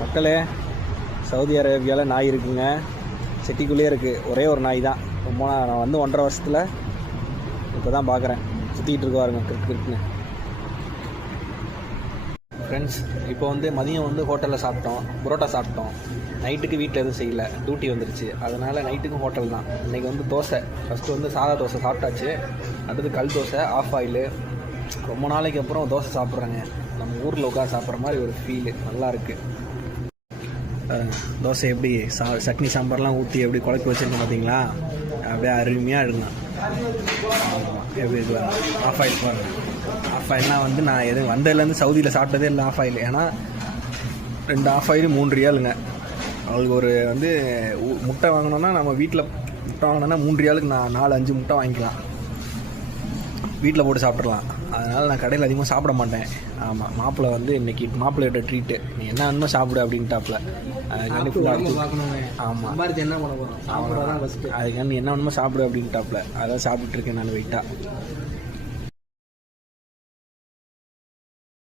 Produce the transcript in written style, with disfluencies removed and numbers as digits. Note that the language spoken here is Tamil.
மக்களே, சவுதி அரேபியாவில் நாய் இருக்குங்க. சிட்டிக்குள்ளேயே இருக்குது. ஒரே ஒரு நாய் தான். ரொம்ப நான் வந்து 1.5 வருஷத்தில் இப்போ தான் பார்க்குறேன். சுற்றிக்கிட்டு இருக்கு பாருங்க, கிறுக்குன்னு. ஃப்ரெண்ட்ஸ், இப்போ வந்து மதியம் வந்து ஹோட்டலில் சாப்பிட்டோம், புரோட்டா சாப்பிட்டோம். நைட்டுக்கு வீட்டில் எதுவும் செய்யலை, டியூட்டி வந்துருச்சு. அதனால் நைட்டுக்கும் ஹோட்டல் தான். இன்றைக்கி வந்து தோசை. ஃபஸ்ட்டு வந்து சாதா தோசை சாப்பிட்டாச்சு. அடுத்து கல் தோசை, ஆஃப் ஆயிலு. ரொம்ப நாளைக்கு அப்புறம் தோசை சாப்பிட்றேங்க. நம்ம ஊரில் உட்காந்து சாப்பிட்ற மாதிரி ஒரு ஃபீலு நல்லாயிருக்கு. தோசை எப்படி சட்னி சாம்பார்லாம் ஊற்றி எப்படி குழப்பி வச்சுருக்கோம் பார்த்தீங்களா? அப்படியே அருமையாக எடுக்கலாம். எப்படி இருக்கு ஆஃப் ஆயில் பாருங்க. ஆஃப் ஆயில்னால் வந்து நான் எதுவும் வந்ததுலேருந்து சவுதியில் சாப்பிட்டதே இல்லை ஆஃப் ஆயில். ஏன்னா 2 ஆஃப் ஆயில் 3 ரியாலுங்க. அவங்களுக்கு ஒரு வந்து முட்டை வாங்கினோன்னா, நம்ம வீட்டில் முட்டை வாங்கினோன்னா 3 ரியாலுக்கு நான் 4-5 முட்டை வாங்கிக்கலாம். வீட்டில் போட்டு சாப்பிட்றலாம். அதனால் நான் கடையில் அதிகமாக சாப்பிட மாட்டேன். ஆமாம், மாப்பிள்ளை வந்து இன்றைக்கி மாப்பிள்ளையோட ட்ரீட்டு. நீ என்ன வேணுமோ சாப்பிடு அப்படின்ட்டாப்புல. ஆமாம், என்ன பண்ண போகிறோம்? சாப்பிட்றதான் ஃபஸ்ட்டு. அதுக்கான நீ என்ன வேணுமோ சாப்பிடு அப்படின்ட்டாப்புல. அதான் சாப்பிட்டுருக்கேன் நான் வெயிட்டாக.